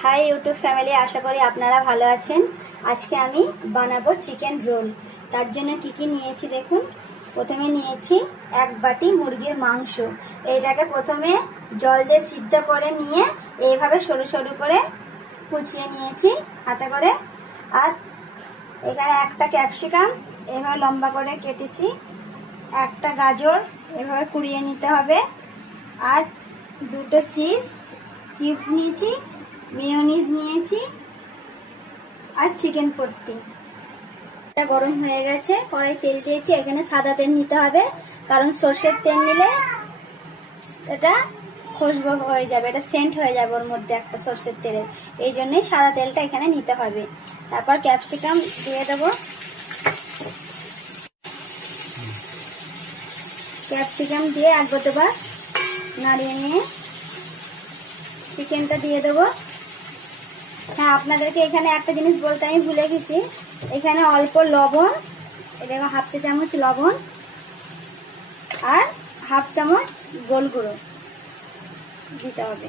High YouTube family, আশা করি আপনারা ভালো আছেন। আজকে আমি বানাবো চিকেন রোল। তার জন্য কি কি নিয়েছি দেখুন। প্রথমে নিয়েছি 1 বাটি মুরগির মাংস। এইটাকে প্রথমে জল দিয়ে সিদ্ধ করে নিয়ে এইভাবে সরু সরু করে কুচিয়ে নিয়েছি হাতে করে। আর এখানে একটা ক্যাপসিকাম এভাবে লম্বা করে কেটেছি, একটা গাজর এভাবে কুড়িয়ে নিতে হবে, আর 2টো চিজ কিউবস নিয়েছি, মেয়োনিজ নিয়েছি, আর চিকেন পট্টি। এটা গরম হয়ে গেছে, কড়াই তেল দিয়েছি। এখানে সাদা তেল নিতে হবে, কারণ সর্ষের তেল নিলে এটা খুশবু হয়ে যাবে, এটা সেন্ট হয়ে যাবে ওর মধ্যে একটা সর্ষের তেলের। এই জন্যই সাদা তেলটা এখানে নিতে হবে। তারপর ক্যাপসিকাম দিয়ে দেবো। ক্যাপসিকাম দিয়ে এক দুবার নাড়িয়ে নিয়ে চিকেনটা দিয়ে দেবো। হ্যাঁ, আপনাদেরকে এখানে একটা জিনিস বলতে আমি ভুলে গেছি। এখানে অল্প লবণ, এটা 1/2 চামচ লবণ আর 1/2 চামচ গোল গুঁড়ো দিতে হবে।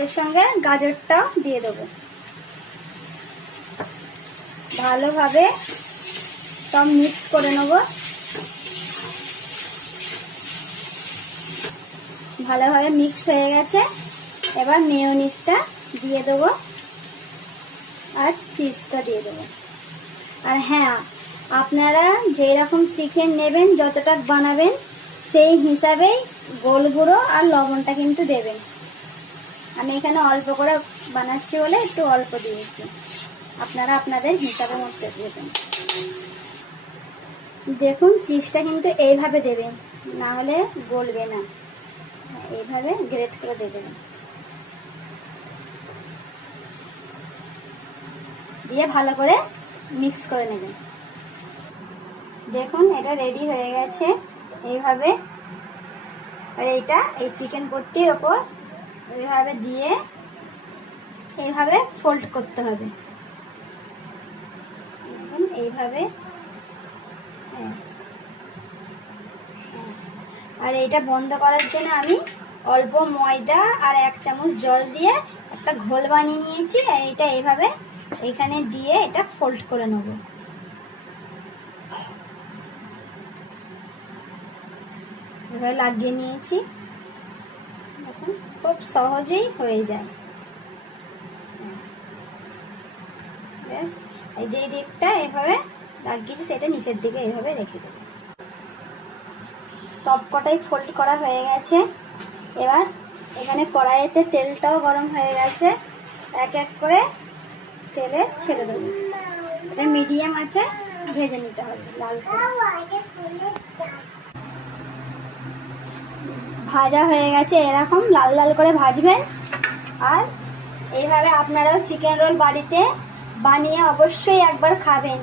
এর সঙ্গে গাজরটাও দিয়ে দেবো। ভালোভাবে সব মিক্স করে নেব। ভালোভাবে মিক্স হয়ে গেছে। এবার মেয়োনিজটা দিয়ে দেবো আর চিজটা দিয়ে দেবো। আর হ্যাঁ, আপনারা যেই রকম চিকেন নেবেন, যতটা বানাবেন, সেই হিসাবেই গোল গুঁড়ো আর লবণটা কিন্তু দেবেন। আমি এখানে অল্প করে বানাচ্ছি বলে একটু অল্প দিয়েছি, আপনারা আপনাদের হিসাবের মধ্যে দেবেন। দেখুন, চিজটা কিন্তু এইভাবে দেবেন, না হলে গলবে না। এইভাবে গ্রেট করে দেবেন, দিয়ে ভালো করে মিক্স করে নেবেন। দেখুন, এটা রেডি হয়ে গেছে এইভাবে। আর এইটা এই চিকেন পট্টির ওপর এইভাবে দিয়ে এইভাবে ফোল্ড করতে হবে। দেখুন এইভাবে। আর এইটা বন্ধ করার জন্য আমি অল্প ময়দা আর 1 চামচ জল দিয়ে একটা ঘোল বানিয়ে নিয়েছি। আর এইটা এইভাবে এখানে দিয়ে এটা ফোল্ড করে নেব। এভাবে লাগিয়ে নিয়েছি। দেখুন, খুব সহজেই হয়ে যায়। ব্যাস, এই যে দিকটা এভাবে লাগিয়েছি, সেটা নিচের দিকে এইভাবে রেখে দেব। সব কটাই ফোল্ড করা হয়ে গেছে। এবার এখানে কড়াইতে তেলটাও গরম হয়ে গেছে। এক এক করে তেলে ছেড়ে দেবো। এটা মিডিয়াম আছে ভেজে নিতে হবে লাল করে। ভাজা হয়ে গেছে, এরকম লাল লাল করে ভাজবেন। আর এইভাবে আপনারাও চিকেন রোল বাড়িতে বানিয়ে অবশ্যই একবার খাবেন।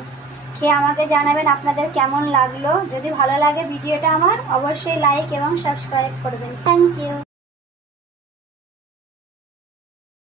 খেয়ে আমাকে জানাবেন আপনাদের কেমন লাগলো। যদি ভালো লাগে ভিডিওটা আমার, অবশ্যই লাইক এবং সাবস্ক্রাইব করবেন। Thank you.